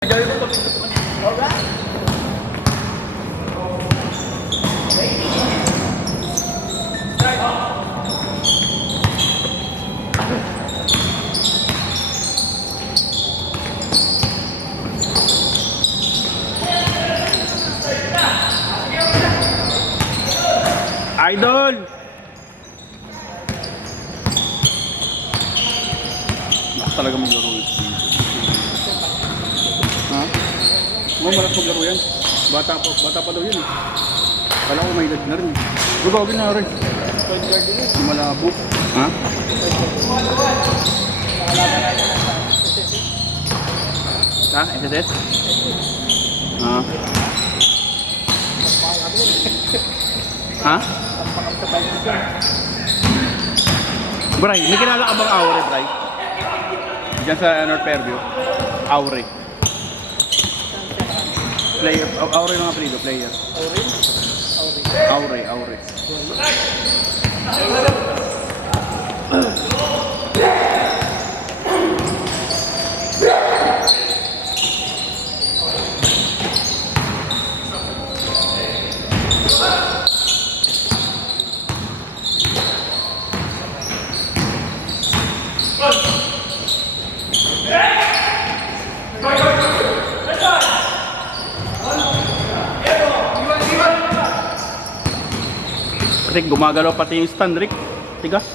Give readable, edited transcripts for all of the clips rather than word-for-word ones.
Idol! Lakas talaga maglaro ito. Ha? Oo, malas maglaro yan. Bata pa daw yun eh. Kala ko may edad na rin. Gagawin na rin. Malabo. Ha? Ha? SSS? Ha? Ha? Bray, may kilala ka bang Aure, Bray? Diyan sa North Fairview. Aure. Player, Aure yung mga apelido, player. Aure, Aure. Rick, gumagalaw pati yung stand, Rick. Tigas.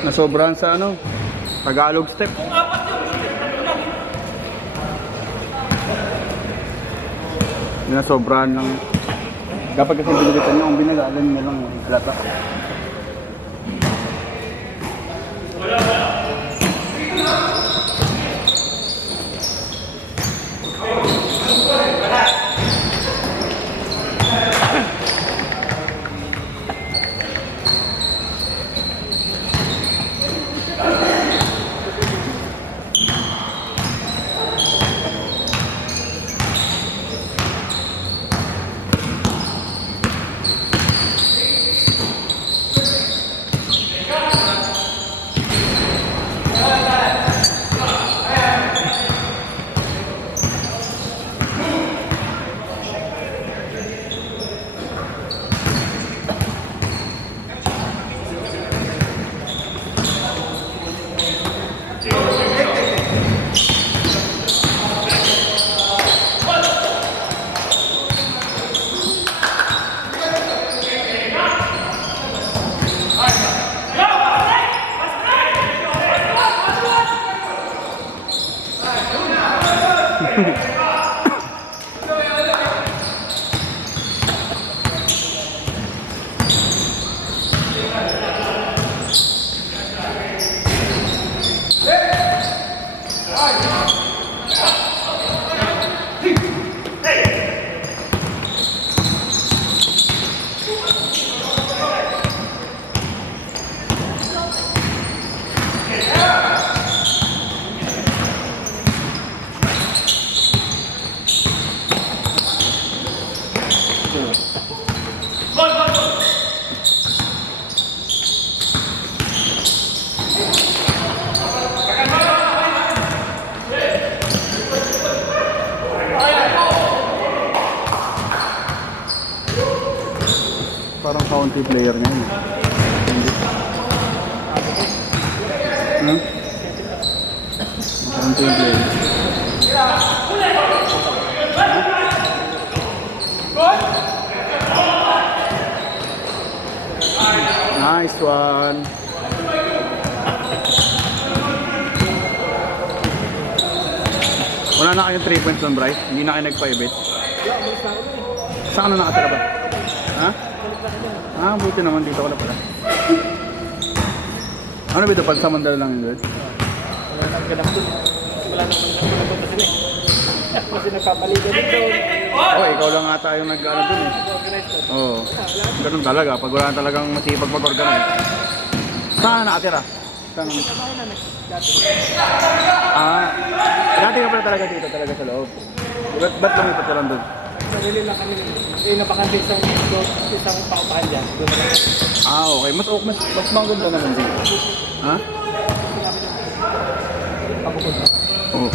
Nasobrahan sa ano, Tagalog step. Nasobrahan ng dapat kasi bilitan niyo, ang binagalan niyo lang halata. kaunti player ngayon. Hindi. Kaunti yung player. Nice one. Wala na kayong 3 points doon, Bryce? Hindi na kayo nag-5-8? Saan na nakatira ba? Ha? Ah, buti naman dito ko na pala. Ano ba ito? Pagsamandala lang yun, guys? Wala nang ganap doon. Wala nang ganap doon kasi kasi nagpapaligan dito. Oh, ikaw lang ata yung nag-ano dun eh. Oo. Ganun talaga. Pag wala talagang masipag mag-organize. Saan na nakatira? Saan? Ah, dati ka pala talaga dito, talaga sa loob. Ba't lumipat ka lang doon? Sarili lang kami. Eh, napakandi isang paupahan dyan. Ah, okay. Mas maganda naman dito. Ha? Pabukod na. Oo.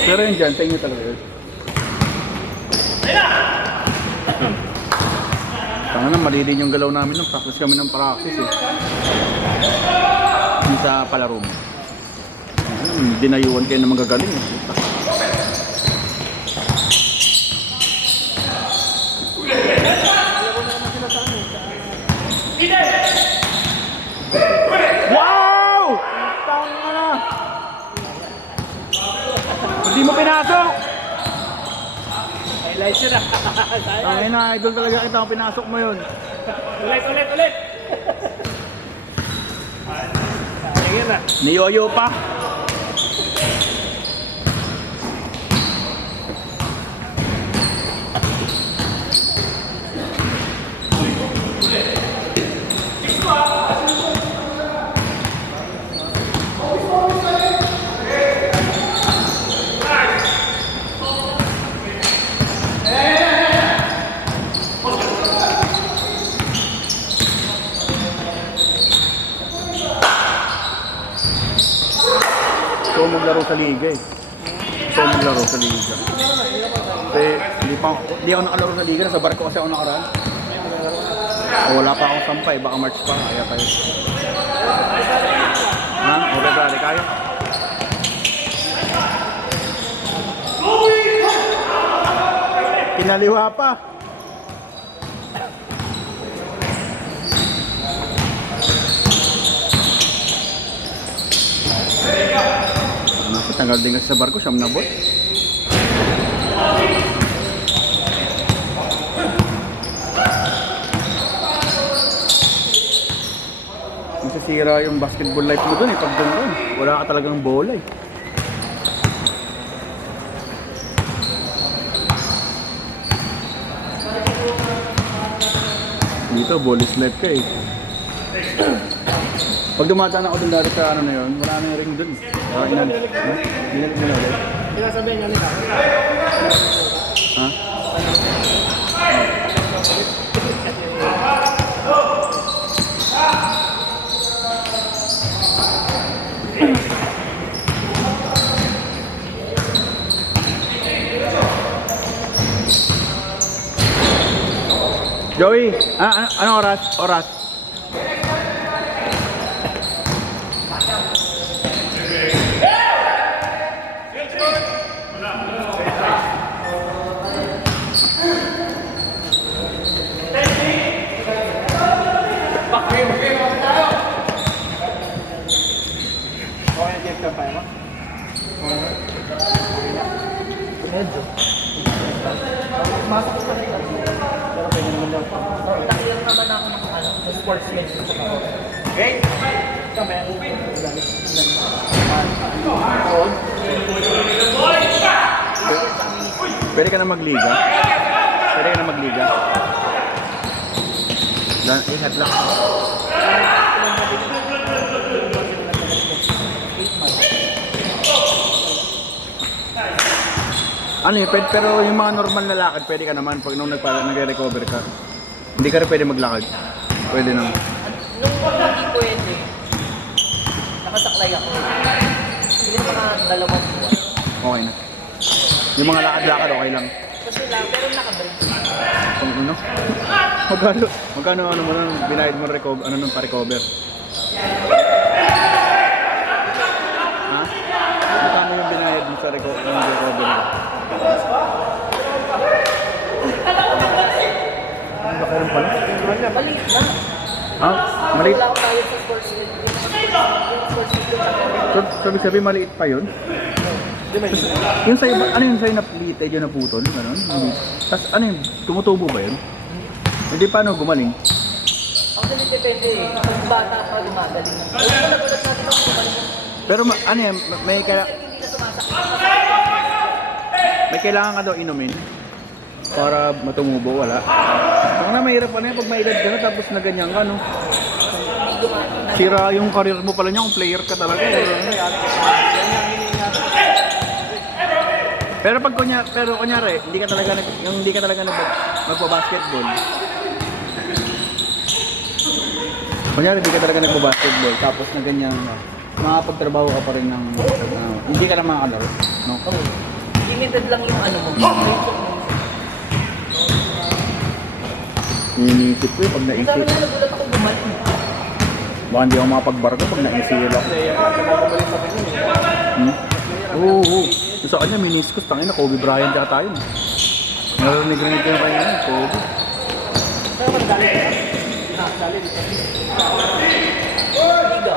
Pero yun dyan, sa inyo talaga yun. Tanga na, malilin yung galaw namin nung practice kami ng practice eh. Yung sa palaro mo. Dinayuan kayo na magagaling eh. Wow! Tanga na! Hindi mo pinasok! Highlight yun ah. Ay na, idol talaga kita kung pinasok mo yun. Ulit! Ayun na. Niyoyo pa. Gusto ko maglaro sa liga eh. Gusto ko maglaro sa liga. Kasi hindi ako nakalaro sa liga. Nasa barko kasi ako nakaraan. O, wala pa akong sampay. Baka March pa. Kaya tayo. Ha? Okay ba? Kaya? Kinaliwa pa. Tanggal din kasi sa barko, siyam na bot. Masisira yung basketball life mo dun eh, pag dun. Wala ka talagang bola eh. Dito, bonus life ka eh. Pag dumadaan ako dun dati sa ano na yun, wala na yung ring dun. Ginalik mo na ulit. Sinasabihin nga nila. Ha? Joey, anong oras? Oras? Medyo. Masok sa kanila. Pero pwede naman daw. Nakailan naman ako ng sports medicine sa mga. Okay? Kami ang galit. Pwede ka na magliga? Pwede ka na magliga? Ihat lang. Ano yun, pero yung mga normal na lakad, pwede ka naman pag nung nagre-recover ka. Hindi ka rin pwede maglakad. Pwede naman. Nung hindi pwede, nakasaklay ako. Hindi mga 2 buwan. Okay na. Yung mga lakad-lakad, okay lang. Kasi lang, pero naka-brace. Kung ano? Magkano ano mo nun, binayad mo recover, ano nun pa-recover? Ha? Magkano yung binayad mo sa recover mo? Ang laki rin pala. Maliit na. Ha? Maliit? Wala akong tayo sa sports kit. Yung sports kit yung sa Sabi maliit pa yun? Yung sa'yo, ano yung sa'yo naplited yung naputol? Ganun? Hindi. Tapos ano yung, tumutubo ba yun? Hindi paano gumaling? Ang depende eh. Kapag bata pa, gumagaling na. Ayun ko nagulat natin ako gumaling na. Pero ano yan, Hindi na sumasakit. may kailangan ka daw inumin para matumubo, wala. Kung na mahirap pa na yan, pag may edad ka na tapos na ganyan ka, no? Hindi gumagaling. Sira yung career mo pala niya kung player ka talaga. Pero pag kunyari, hindi ka talaga magpa-basketball. Kunyari, hindi ka talaga nagpa-basketball tapos na ganyan, makapagtrabaho ka pa rin ng hindi ka na makakalaro, no? Limited lang yung ano mo. Iniisip ko pag Sabi naisip. nila nagulat ako gumaling. Baka hindi ako makapagbarko pag naisip ako. Oo. Sa kanya, meniscus. Tangina, Kobe Bryant yata yun. Narinig rin ito yung kanya yun, Kobe. Kaya madali ka? Dali dito. Liga.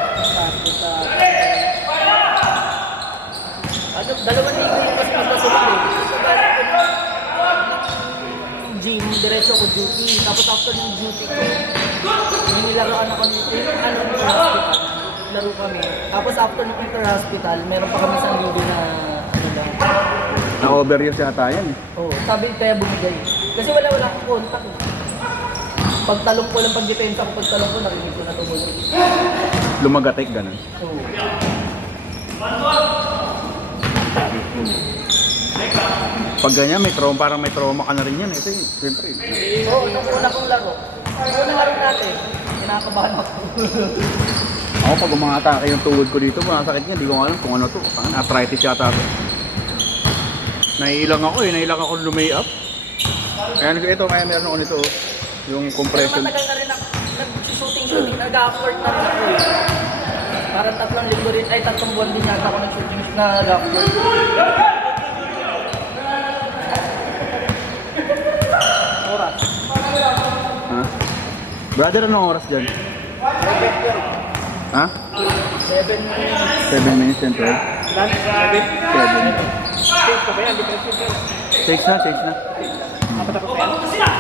Sa dalawang liga yung kasi magkasunod eh. So, galing ko ng gym, diretso ko duty. Tapos after ng duty ko, may nilaroan ako nito yung hospital. Laro kami. Tapos after ng inter-hospital, meron pa kami isang liga na ano lang. Na-overuse yata yan eh. Oo, sabi kaya bumigay. Kasi wala akong contact eh. Pagtalong ko lang, pag-depensa ko, pagtalong ko, narinig ko na tumulong. Lumagatik, ganun. Oo. Pag ganyan, parang may trauma ka na rin yan eh. Kasi, siyempre. Oo, nung una kong laro. Unang laro natin, kinakabahan ako. Ako, pag umangatake yung tuhod ko dito, masakit niya, di ko alam kung ano to. Arthritis yata to. Naiilang ako lumay-up. Kaya meron ako nito, yung compression. Matagal na rin ako, nag-shooting, nag-afford na rin ako eh. Parang 3 linggo rin, ay 3 buwan din yata ako nag-shooting, nag-afford. Oras. Ha? Brother, anong oras dyan? Ha? 7 minutes. 7 minutes and 12? Lunch, 7. 7. Safe ko ba yan? Di pressure ka. 6 na. Kapatapos ba yan?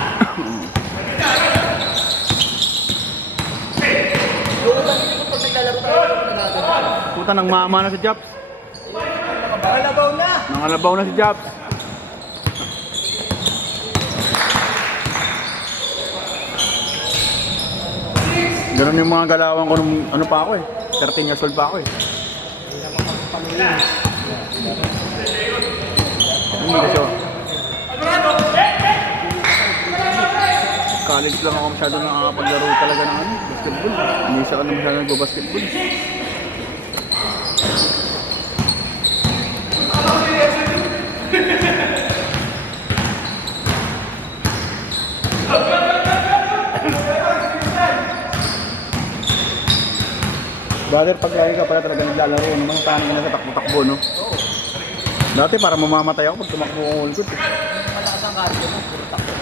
Oo, dati ko pag naglalaro tayo, ako nagagano. Puta, nang mama na si Japs. Nakalabaw na! Nangalabaw na si Japs. Ganun yung mga galawan ko nung ano pa ako eh. 13 years old pa ako eh. Hindi kasi ako. College lang ako masyado nakakapaglaro talaga ng ano, basketball. Hindi siya ano masyado nagbabasketball. Brother, pag lagi ka pala talaga naglalaro, naman paano ka na sa takbo-takbo, no? Dati para mamamatay ako pag tumakbo ko ng ulkot. Malakas ang cardio mo, puro takbo.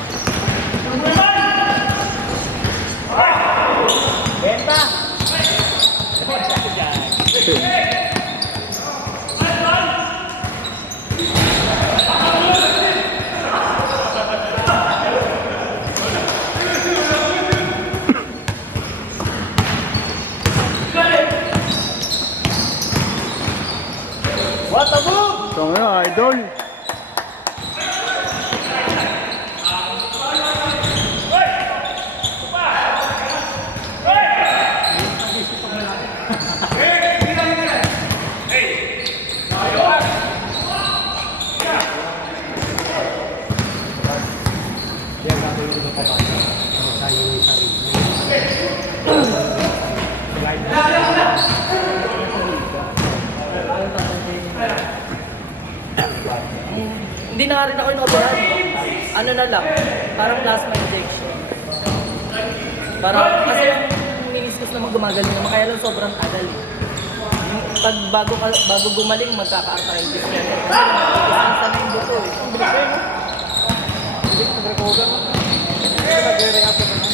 Benta! What a move! So ngayon, idol. nga rin ako inoperahan. Ano na lang, parang plasma injection. Parang, kasi yung meniscus naman gumagaling naman, kaya lang sobrang tagal. Pag bago gumaling, magkaka-arthritis yan. Kasi sana yung buto eh. Ang bilis eh, no? Hindi ko mag-recover. Hindi ko nag-re-react ko naman.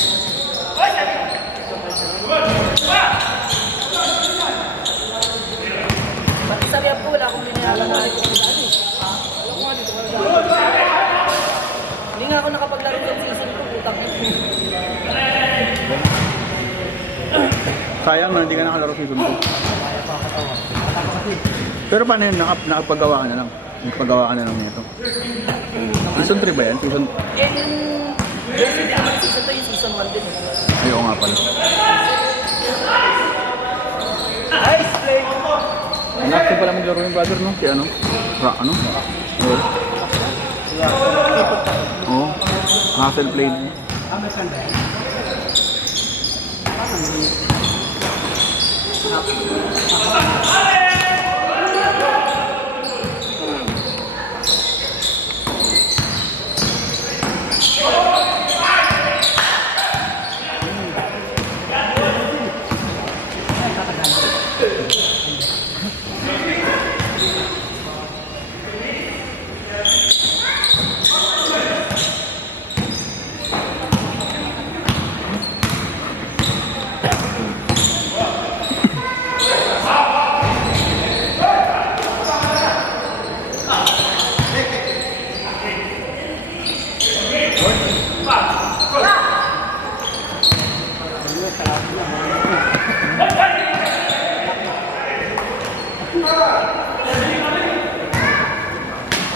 Pati sa rehab ko, wala akong linihalan na rin ko kung ano eh. Hindi nga ako nakapaglaro ng season ko, putang ito. Sayang na hindi ka nakalaro season 2. Pero paano yun? Nakapagawa ka na lang. Nakapagawa ka na lang nito. Season 3 ba yan? Season... Eh, yung season 2 yung season 1 din. Ay, oo nga pala. Nice play! Ang active pala maglaro yung brother, no? Si ano? Ano? Oo. Oo. Hustle played.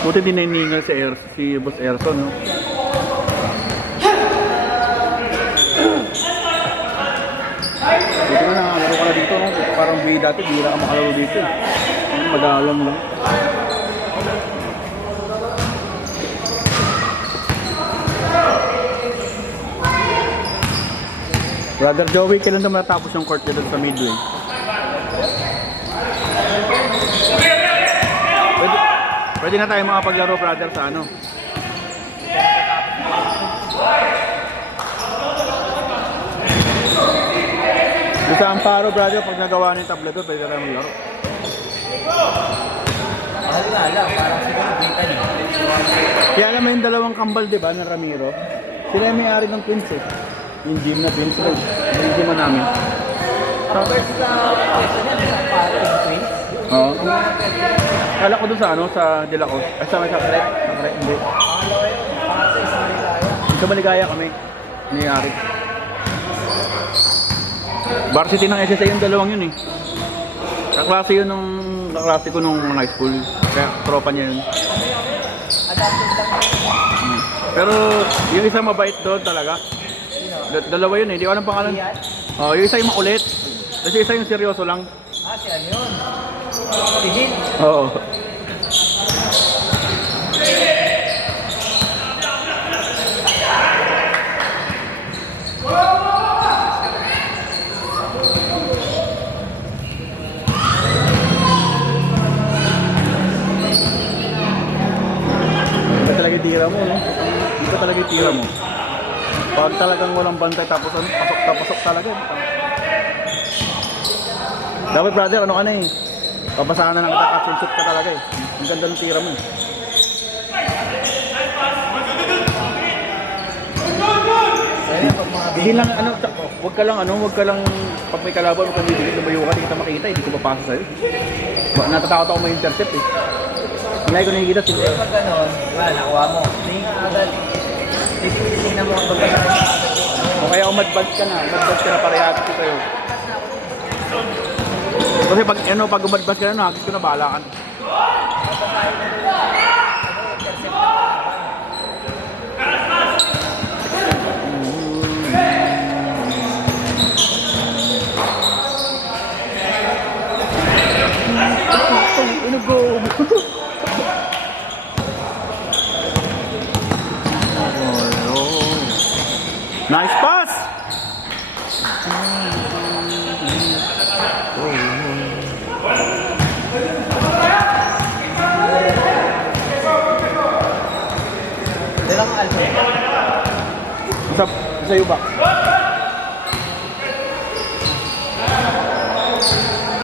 Buti din nainingal si Boss Erson, no? Buti na nakalaro ka na dito, no? Parang dati, bihira ka makalaro dito. Madalang lang. Brother Joey, kailan na matapos yung court nila sa Midway? Pwede na tayo makapaglaro, brother, sa ano? Sa Amparo, brother, pag nagawa na yung tableto, pwede tayo maglaro. Mahal nga lang, parang siguro bita niyo. Kaya alam mo yung dalawang kambal, di ba, ng Ramiro? Sila yung may-ari ng Twins eh. Yung gym na Twins, yung gym na namin. First question niya, sa Amparo, yung twins. Oo. Kala ko doon sa ano, sa De La Cruz. Ay, sa Cret? Sa Cret, hindi. Sa Maligaya kami. Nangyari. Varsity ng SSA yung dalawang yun eh. Kaklase yun kaklase ko nung high school. Kaya tropa niya yun. Pero yung isa mabait doon talaga. Dalawa yun eh, di ko alam pangalan. Oh, yung isa yung makulit. Kasi isa yung seryoso lang. Ah, siya yun. Si Jin. Oo. Ito talaga yung tira mo, no? Ito talaga yung tira mo. Pag talagang walang bantay tapos ano, pasok talaga. Dapat brother, ano ka na eh. Papasahan na ng catch and shoot ka talaga eh. Ang ganda ng tira mo eh. Hindi lang ano, wag ka lang pag may kalaban, wag kang bibigit, lumayo ka, hindi kita makita, hindi ko mapasa sa'yo. Natatakot ako may intercept eh. Hindi ko nakikita sila. Pag gano'n, nakuha mo. Hindi nga agad. Tingnan mo ang pagkakaroon. O kaya umadvance ka na parehati ko kayo. Kasi pag umadvance ka na, nakakit ko na bahala ka. Nice pass! Walang alcohol. Sa iyo ba?